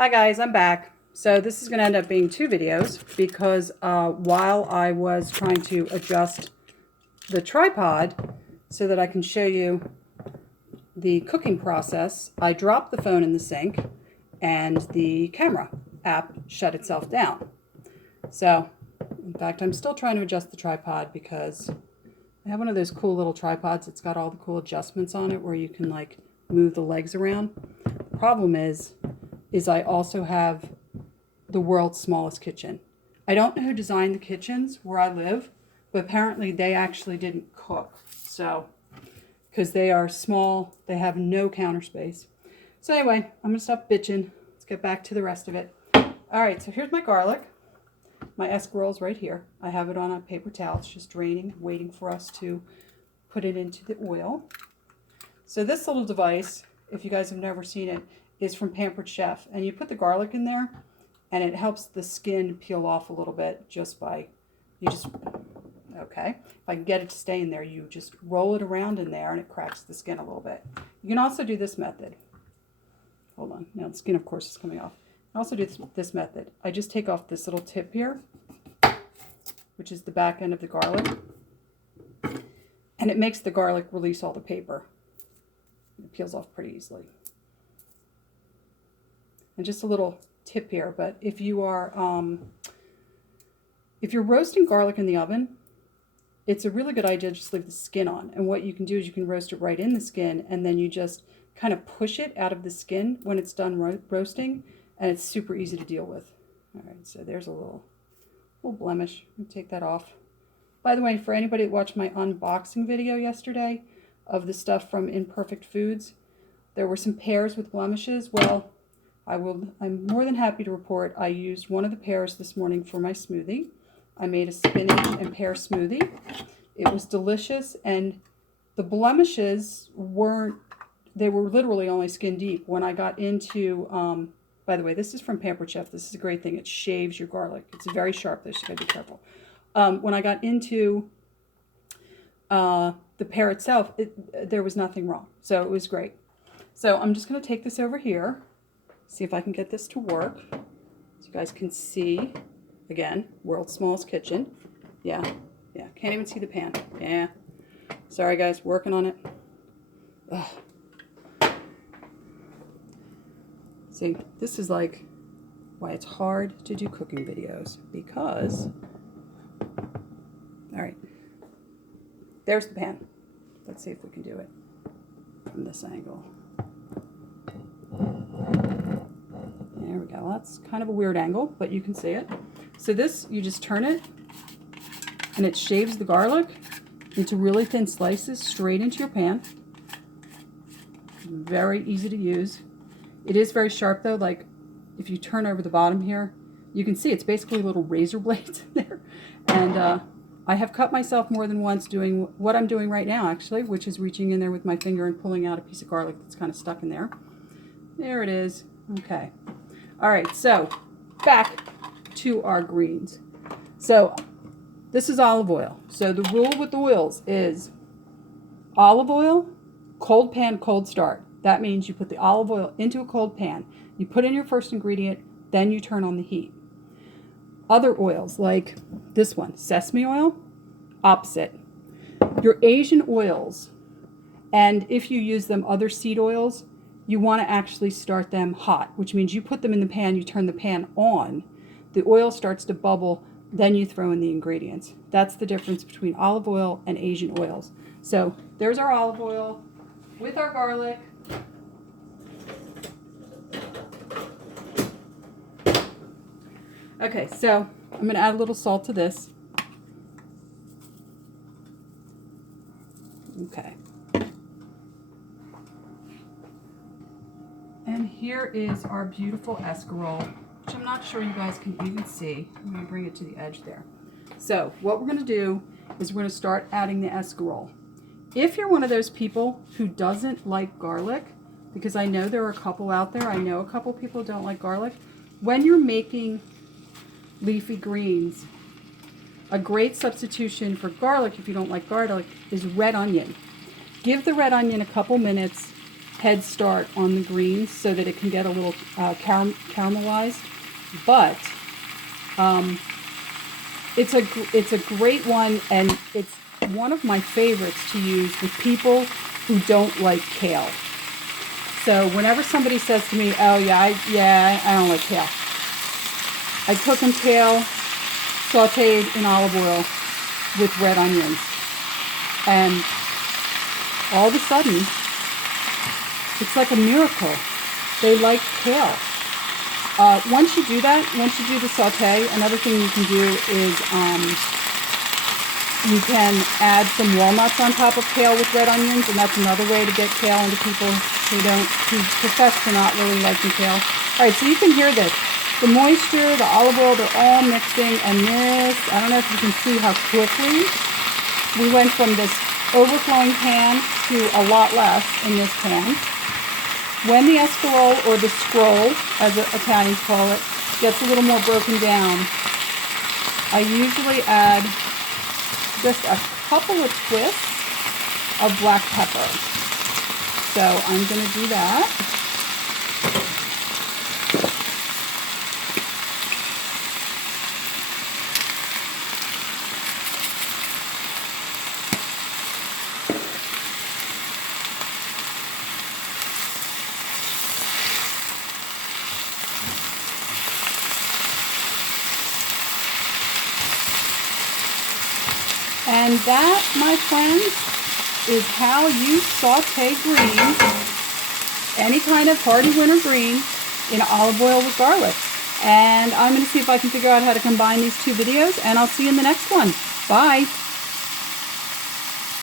Hi guys, I'm back. So this is going to end up being two videos because while I was trying to adjust the tripod so that I can show you the cooking process, I dropped the phone in the sink and the camera app shut itself down. So, in fact, I'm still trying to adjust the tripod because I have one of those cool little tripods. It's got all the cool adjustments on it where you can like move the legs around. The problem is I also have the world's smallest kitchen. I don't know who designed the kitchens where I live, but apparently they actually didn't cook. So, because they are small, they have no counter space. So anyway, I'm gonna stop bitching. Let's get back to the rest of it. All right, so here's my garlic. My escarole's right here. I have it on a paper towel. It's just draining, waiting for us to put it into the oil. So this little device, if you guys have never seen it, is from Pampered Chef. And you put the garlic in there, and it helps the skin peel off a little bit just by, okay. If I can get it to stay in there, you just roll it around in there, and it cracks the skin a little bit. You can also do this method. Hold on. Now the skin, of course, is coming off. I also do this method. I just take off this little tip here, which is the back end of the garlic, and it makes the garlic release all the paper. It peels off pretty easily. And just a little tip here, but if you are if you're roasting garlic in the oven, it's a really good idea to just leave the skin on. And what you can do is you can roast it right in the skin, and then you just kind of push it out of the skin when it's done roasting, and it's super easy to deal with. All right, so there's a little blemish. Let me take that off. By the way, for anybody that watched my unboxing video yesterday of the stuff from Imperfect Foods, there were some pears with blemishes. Well, I'm more than happy to report I used one of the pears this morning for my smoothie. I made a spinach and pear smoothie. It was delicious, and the blemishes they were literally only skin deep. When I got into, by the way, this is from Pampered Chef. This is a great thing. It shaves your garlic. It's very sharp though, so you gotta be careful. When I got into the pear itself, there was nothing wrong. So it was great. So I'm just gonna take this over here. See if I can get this to work so you guys can see. Again, world's smallest kitchen. Yeah, can't even see the pan. Yeah, sorry guys, working on it. Ugh. See, this is like why it's hard to do cooking videos, because, all right, there's the pan. Let's see if we can do it from this angle. There we go. That's kind of a weird angle, but you can see it. So this, you just turn it, and it shaves the garlic into really thin slices straight into your pan. Very easy to use. It is very sharp though. Like if you turn over the bottom here, you can see it's basically little razor blades in there. And I have cut myself more than once doing what I'm doing right now, actually, which is reaching in there with my finger and pulling out a piece of garlic that's kind of stuck in there. There it is. Okay. All right, so back to our greens. So this is olive oil. So the rule with the oils is olive oil, cold pan, cold start. That means you put the olive oil into a cold pan. You put in your first ingredient, then you turn on the heat. Other oils like this one, sesame oil, opposite. Your Asian oils, and if you use them, other seed oils, you want to actually start them hot, which means you put them in the pan, you turn the pan on, the oil starts to bubble, then you throw in the ingredients. That's the difference between olive oil and Asian oils. So there's our olive oil with our garlic. Okay, so I'm going to add a little salt to this. Okay. And here is our beautiful escarole, which I'm not sure you guys can even see. I'm going to bring it to the edge there. So what we're going to do is we're going to start adding the escarole. If you're one of those people who doesn't like garlic, because I know there are a couple out there, I know a couple people don't like garlic, when you're making leafy greens, a great substitution for garlic, if you don't like garlic, is red onion. Give the red onion a couple minutes head start on the greens so that it can get a little caramelized. But it's a great one, and it's one of my favorites to use with people who don't like kale. So whenever somebody says to me, "Oh yeah, I don't like kale," I cook them kale sauteed in olive oil with red onions, and all of a sudden, it's like a miracle. They like kale. Once you do that, once you do the saute, another thing you can do is you can add some walnuts on top of kale with red onions, and that's another way to get kale into people who profess to not really liking kale. All right, so you can hear this. The moisture, the olive oil, they're all mixing, and this, I don't know if you can see how quickly we went from this overflowing pan to a lot less in this pan. When the escarole, or the scroll, as Italians call it, gets a little more broken down, I usually add just a couple of twists of black pepper. So I'm going to do that. And that, my friends, is how you saute greens, any kind of hearty winter green, in olive oil with garlic. And I'm going to see if I can figure out how to combine these two videos, and I'll see you in the next one. Bye.